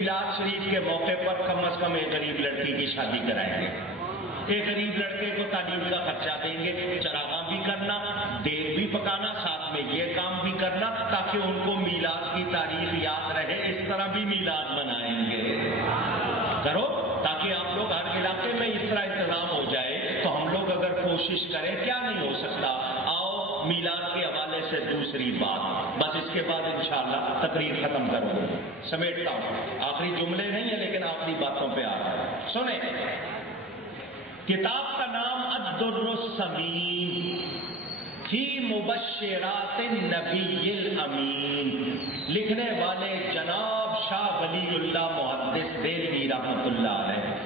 میلاد شریف کے موقع پر کم از کم ایک غریب لڑکی کی شادی کرائیں گے، ایک غریب لڑکے کو تعلیم کا خرچہ دیں گے، چراغاں بھی کرنا، دیگ بھی پکانا، ساتھ میں یہ کام بھی کرنا تاکہ ان کو میلاد کی تاریخ یاد رہے، اس طرح بھی میلاد منائیں گے۔ کرو تاکہ آپ لوگ ہر علاقے میں اس طرح انتظام ہو جائے تو ہم لوگ اگر کوشش کریں، کیا نہیں ہو سکتا۔ آؤ میلاد کے حوالے سے دوسری بات، بس اس کے بعد انشاءاللہ تقریر ختم کروں گا، سمیٹتا ہوں، آخری جملے نہیں ہیں لیکن آخری باتوں پہ آ رہا ہے۔ سنیں، کتاب کا نام الدر الثمین فی مبشرات النبی الامین، لکھنے والے جناب شاہ ولی اللہ محدث دہلوی رحمۃ اللہ علیہ۔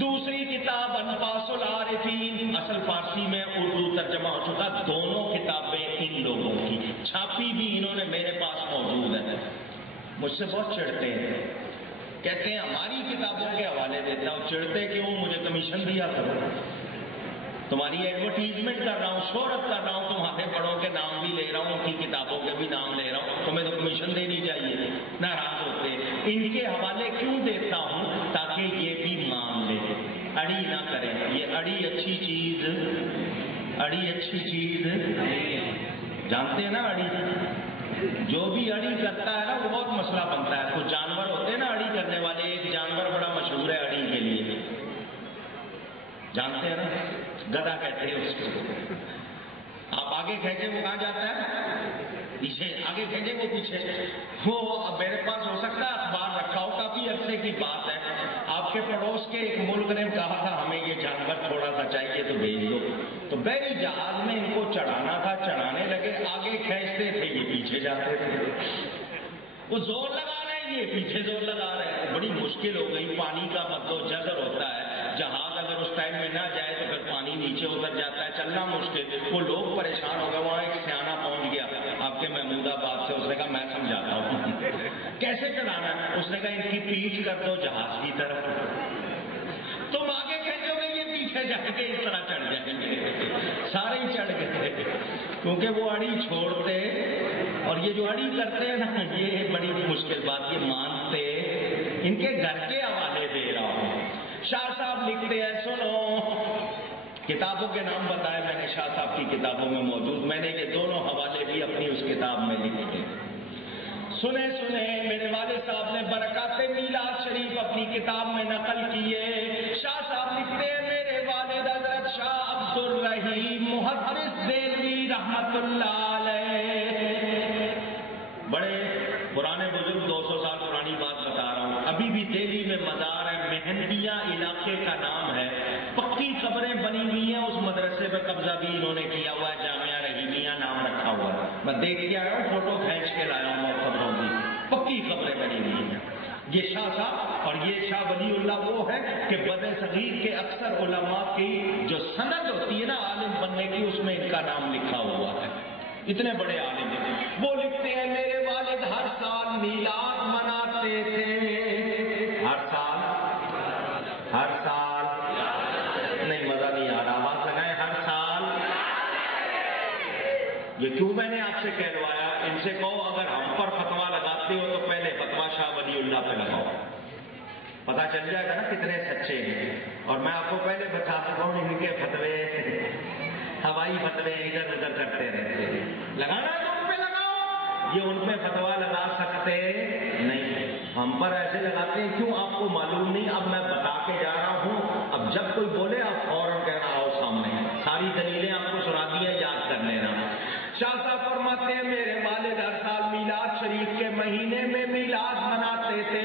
دوسری کتاب انفاس العارفین، اصل فارسی میں اردو ترجمہ ہو چکا، دونوں کتابیں ان لوگوں کی، چھاپی بھی انہوں نے میرے پاس موجود ہے۔ مجھ سے بہت چڑھتے ہیں، کہتے ہیں ہماری کتابوں کے حوالے دیتا ہوں، چڑھتے کیوں؟ مجھے کمیشن دیا کرو، تمہاری ایڈورٹیزمنٹ کر رہا ہوں، شہرت کر رہا ہوں، تمہارے بڑوں کے نام بھی لے رہا ہوں، ان کی کتابوں کے بھی نام لے رہا ہوں، تمہیں تو کمیشن دینی چاہیے۔ ناراض ہوتے ان کے حوالے کیوں دیتا ہوں؟ تاکہ یہ بھی مان لے، اڑی نہ کریں۔ یہ اڑی اچھی چیز، اڑی اچھی چیز جانتے ہیں نا، اڑی جو بھی اڑی کرتا ہے نا وہ بہت مسئلہ بنتا ہے۔ کچھ جانور ہوتے ہیں نا اڑی کرنے والے، ایک جانور بڑا مشہور ہے اڑی کے لیے، جانتے ہیں نا، گدھا کہتے ہیں اس کو۔ آپ آگے کھینچے وہ کہاں جاتا ہے؟ پیچھے، آگے کھینچے وہ پیچھے۔ وہ میرے پاس ہو سکتا ہے اخبار رکھا ہو، کافی عرصے کی بات ہے، آپ کے پڑوس کے ایک ملک نے کہا تھا ہمیں یہ جانور تھوڑا سا چاہیے تو بھیج دو، تو بحری جہاز میں ان کو چڑھانا تھا، چڑھانے لگے، آگے کھینچتے تھے یہ پیچھے جاتے تھے، وہ زور لگا رہے ہیں یہ پیچھے زور لگا رہے ہیں، بڑی مشکل ہو گئی۔ پانی کا مدوجزر ہوتا ہے، جہاز اگر اس ٹائم میں نہ جائے تو پھر پانی نیچے اتر جاتا ہے، چلنا مشکل، وہ لوگ پریشان ہو گئے۔ وہاں ایک سیانا پہنچ گیا آپ کے محمود آباد سے، اس نے کہا میں سمجھاتا ہوں کیسے چلانا ہے۔ اس نے کہا ان کی پیٹھ کر دو جہاز کی طرف، تم آگے کھینچو گے یہ پیچھے جا کے اس طرح چڑھ جائیں گے۔ سارے ہی چڑھ گئے کیونکہ وہ اڑی چھوڑتے، اور یہ جو اڑی کرتے ہیں نا یہ بڑی مشکل بات، یہ مانتے۔ ان کے گھر کے حوالے دے رہا ہوں۔ شاہ صاحب لکھتے ہیں، سنو، کتابوں کے نام بتائے میں نے، شاہ صاحب کی کتابوں میں موجود، میں نے یہ دونوں حوالے بھی اپنی اس کتاب میں لکھے۔ سنیں سنیں، میرے والد صاحب نے برکات میلاد شریف اپنی کتاب میں نقل کیے۔ شاہ صاحب لکھتے ہیں، میرے والد حضرت شاہ عبد الرحیم محدث دہلوی رحمت اللہ علیہ، بڑے پرانے بزرگ، 200 سال پرانی بات بتا رہا ہوں، ابھی بھی دہلی میں مزار ہے، مہندیاں علاقے کا نام ہے، پکی قبریں بنی ہوئی ہیں، اس مدرسے پہ قبضہ بھی انہوں نے کیا ہوا ہے، جامعہ رحیمیہ نام رکھا ہوا ہے، میں دیکھ کے آیا ہوں، فوٹو کھینچ کے لایا ہوں اور قبروں کی، پکی قبریں بنی ہوئی ہیں۔ یہ شاہ صاحب اور یہ شاہ ولی اللہ وہ ہے کہ بد صغیر کے اکثر علماء کی جو سند ہوتی ہے نا عالم بننے کی، اس میں ان کا نام لکھا ہوا ہے، اتنے بڑے عالم ہیں۔ وہ لکھتے ہیں، میرے والد ہر سال میلاد مناتے تھے، ہر سال نہیں، مزہ نہیں آ رہا، آواز لگائیں، ہر سال۔ یہ کیوں میں نے آپ سے کہلوایا؟ ان سے کہو اگر ہم پر فتوا لگاتے ہو تو پہلے فتوا شاہ ولی اللہ پہ لگاؤ، پتا چل جائے گا نا کتنے سچے ہیں۔ اور میں آپ کو پہلے بتا چکا ہوں ان کے فتوے ہوائی فتوے ادھر ادھر کرتے رہتے ہیں، لگانا ہے تو ان پہ لگاؤ، یہ ان پہ فتوا لگا سکتے نہیں، ہم پر ایسے لگاتے ہیں کیوں آپ کو معلوم نہیں؟ اب میں بتا کے جا رہا ہوں، اب جب کوئی بولے آپ فوراً کہنا آؤ سامنے، ساری دلیلیں آپ کو سنا دی ہیں، یاد کر لینا۔ شاہ صاحب فرماتے ہیں، میرے والد ہر سال میلاد شریف کے مہینے میں میلاد مناتے تھے،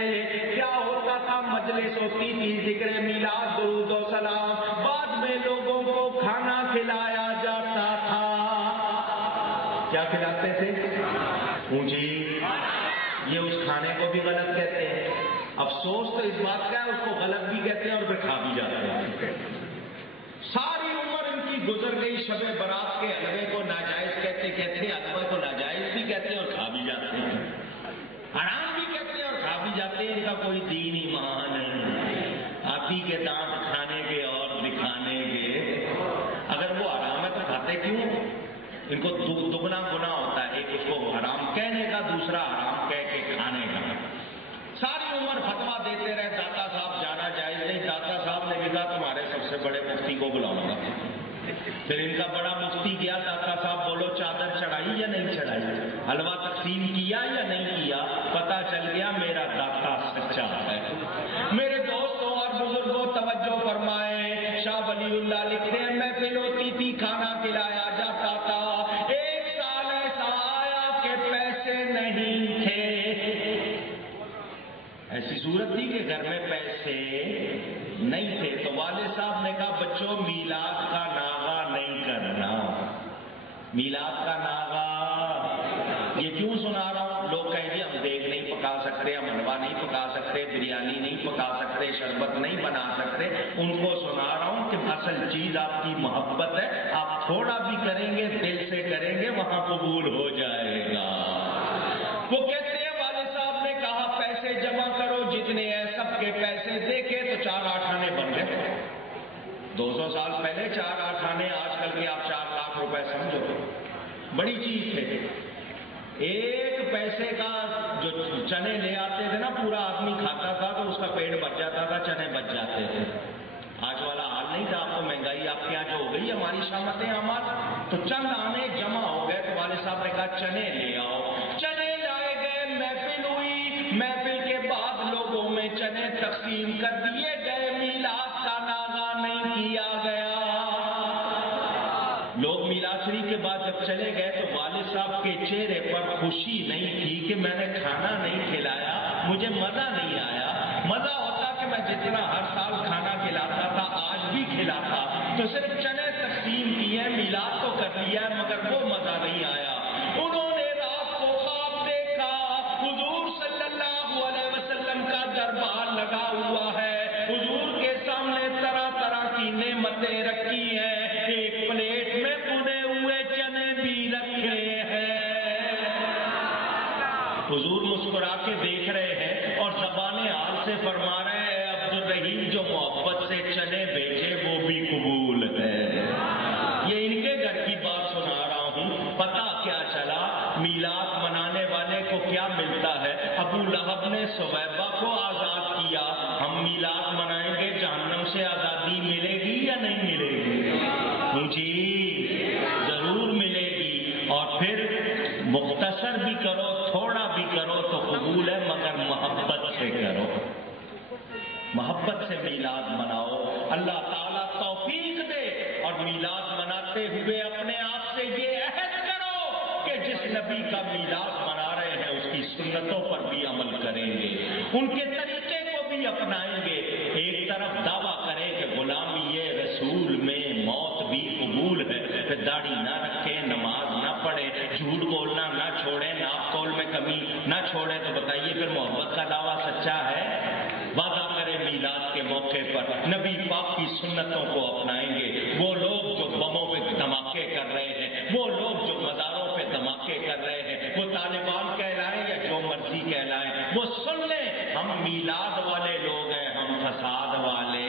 کیا ہوتا تھا؟ مجلس ہوتی تھی، ذکر میلاد، درود و سلام، بعد میں لوگوں کو کھانا کھلایا جاتا تھا۔ کیا کھلاتے تھے؟ اونچی، یہ اس کھانے کو بھی غلط کہتے ہیں، افسوس تو اس بات کا ہے اس کو غلط بھی کہتے ہیں اور پھر کھا بھی جاتے ہیں۔ ساری عمر ان کی گزر گئی، شب برات کے حلوے کو ناجائز کہتے ہیں، حلوے کو ناجائز بھی کہتے ہیں اور کھا بھی جاتے ہیں، حرام بھی کہتے ہیں اور کھا بھی جاتے ہیں، ان کا کوئی دین ایمان نہیں، ہاتھی کے دانت کھانے کے اور دکھانے کے، اگر وہ حرام ہے تو کھاتے کیوں؟ ان کو دگنا گناہ ہوتا ہے، ایک اس کو حرام کہنے کا، دوسرا حرام کہہ کے کھانے کا۔ ساری عمر فتوا سب سے بڑے مفتی کو بلاؤں گا. پھر ان کا بڑا مفتی گیا, داتا صاحب بولو چادر چڑھائی یا نہیں چڑھائی, حلوہ تقسیم کیا یا نہیں کیا. پتا چل گیا میرا داتا سچا ہے. میرے دوستوں اور بزرگوں توجہ فرمائے, شاہ ولی اللہ لکھتے ہیں محفل ہوتی تھی, کھانا کھلایا جاتا تھا. ایک سال ایسا آیا کہ پیسے نہیں تھے. ایسی صورت تھی کہ گھر میں پیسے نہیں تھے, تو والد صاحب نے کہا بچوں میلاد کا ناغہ نہیں کرنا. میلاد کا ناغہ یہ کیوں سنا رہا ہوں؟ لوگ کہیں گے ہم دیگ نہیں پکا سکتے, ہم حلوہ نہیں پکا سکتے, بریانی نہیں پکا سکتے, شربت نہیں بنا سکتے. ان کو سنا رہا ہوں کہ اصل چیز آپ کی محبت ہے. آپ تھوڑا بھی کریں گے, دل سے کریں گے, وہاں قبول ہو جائے گا. وہ کہتے ہیں والد صاحب نے کہا پیسے جمع کرو, جتنے ہیں سب کے پیسے دیکھے تو 4-8 آنے بن گئے. 200 سال پہلے 4-8 آنے, آج کل کے آپ 4 لاکھ روپے سمجھو بڑی چیز تھے. ایک پیسے کا جو چنے لے آتے تھے نا, پورا آدمی کھاتا تھا تو اس کا پیٹ بچ جاتا تھا, چنے بچ جاتے تھے. آج والا حال نہیں تھا. آپ کو مہنگائی آپ کے یہاں جو ہو گئی, ہماری شامتیں ہمارا, تو چند آنے جمع ہو گئے. تو والد صاحب نے کہا چنے لے آؤ. چنے لائے گئے, محفل ہوئی. محفل کے بعد لوگوں میں چنے تقسیم کر دیے گئے. میلاد کا ناغہ نہیں کیا گیا. لوگ میلاد شریف کے بعد جب چلے گئے تو والد صاحب کے چہرے پر خوشی نہیں تھی کہ میں نے کھانا نہیں کھلایا, مجھے مزہ نہیں آیا. مزہ ہوتا کہ میں جتنا ہر سال کھانا کھلاتا تھا آج بھی کھلاتا. تو صرف چنے تقسیم کیے, میلاد تو کر لیا ہے, مگر وہ مزہ نہیں آیا. انہوں نے رات کو خواب دیکھا, حضور صلی اللہ علیہ وسلم کا دربار لگا ہوا ہے. حضور کے سامنے طرح طرح کی نعمتیں رکھی ہیں. ایک پلیٹ میں بنے ہوئے چنے بھی رکھے ہیں. حضور مسکرا کے دیکھ رہے ہیں اور زبان حال سے فرما رہے ہیں عبدالرحیم جو محبت سے چنے بیچے وہ بھی قبول ہے. یہ ان کے گھر کی بات سنا رہا ہوں. پتا کیا چلا, میلاد منانے والے کو کیا ملتا ہے. ابو لہب نے سویبہ کو آزاد کیا. ہم میلاد منائیں گے, جہنم سے آزادی ملے گی یا نہیں ملے گی؟ مجھے ضرور ملے گی. اور پھر مختصر بھی کرو, تھوڑا بھی کرو تو قبول ہے, مگر محبت سے کرو. محبت سے میلاد مناؤ. اللہ تعالیٰ توفیق دے. اور میلاد مناتے ہوئے اپنے آپ سے یہ عہد کرو کہ جس نبی کا میلاد منا رہے ہیں اس کی سنتوں پر بھی عمل کریں گے, ان کے طریقے کو بھی اپنائیں گے. ایک طرف دعویٰ کریں کہ غلامی رسول میں موت بھی قبول ہے, پھر داڑھی نہ رکھیں, نماز نہ پڑھیں, جھوٹ بولنا نہ چھوڑیں, ناپ تول میں کمی نہ چھوڑیں, تو بتائیے پھر محبت کا دعویٰ سچا ہے؟ وعدہ کریں میلاد کے موقع پر نبی پاک کی سنتوں کو اپنائیں گے. وہ لوگ جو بموں پہ دھماکے کر رہے ہیں, وہ لوگ جو مزاروں پہ دھماکے کر رہے ہیں, وہ طالبان کہلائیں یا جو مرضی کہلائیں, وہ سن لیں ہم میلاد والے لوگ ہیں, ہم فساد والے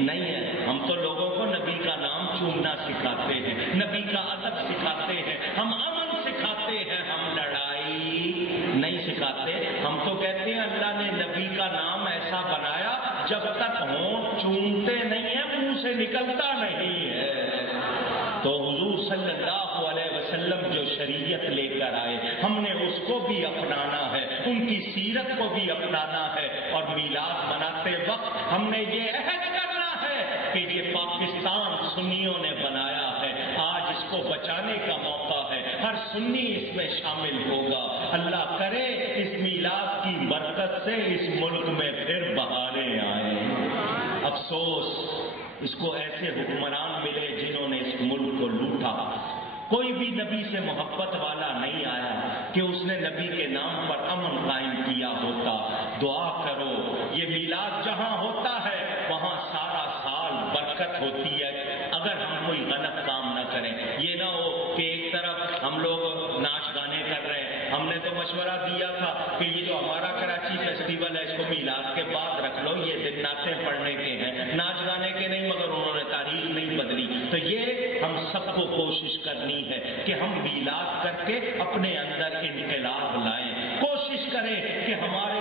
نہیں ہیں. ہم تو لوگوں کو نبی کا نام چومنا سکھاتے ہیں, نبی کا ادب سکھاتے ہیں, ہم امن سکھاتے ہیں, ہم لڑائی نہیں سکھاتے. ہم تو کہتے ہیں اللہ نے نبی کا نام ایسا بنایا جب تک ہونٹ چومتے نہیں ہیں منہ سے نکلتا نہیں ہے. تو حضور صلی اللہ علیہ وسلم جو شریعت لے کر آئے ہم نے اس کو بھی اپنانا ہے, ان کی سیرت کو بھی اپنانا ہے. اور میلاد مناتے وقت ہم نے یہ عہد کرنا ہے کہ یہ پاکستان سنیوں نے بنایا ہے, آج اس کو بچانے کا موقع ہے, ہر سنی اس میں شامل ہوگا. اللہ کرے اس میلاد کی برکت سے اس ملک میں پھر بہاریں آئیں. افسوس اس کو ایسے حکمران ملے جنہوں نے اس ملک کو لوٹا. کوئی بھی نبی سے محبت والا نہیں آیا کہ اس نے نبی کے نام پر امن قائم کیا ہوتا. دعا کرو, یہ میلاد جہاں ہوتا ہے وہاں سارا سال برکت ہوتی ہے, اگر ہم کوئی غلط کام نہ کریں. یہ نہ ہو کہ ایک طرف ہم لوگ ناچ گانے کر رہے ہیں. ہم نے تو مشورہ دیا تھا کہ یہ جو ہمارا کراچی فیسٹیول ہے اس کو میلاد کے بعد رکھ لو, یہ دن نعتیں پڑھنے کے ہیں, ناچ گانے کے نہیں, مگر انہوں نے تاریخ نہیں بدلی. تو یہ ہم سب کو کوشش کرنی ہے کہ ہم میلاد کر کے اپنے اندر انقلاب لائیں. کوشش کریں کہ ہمارے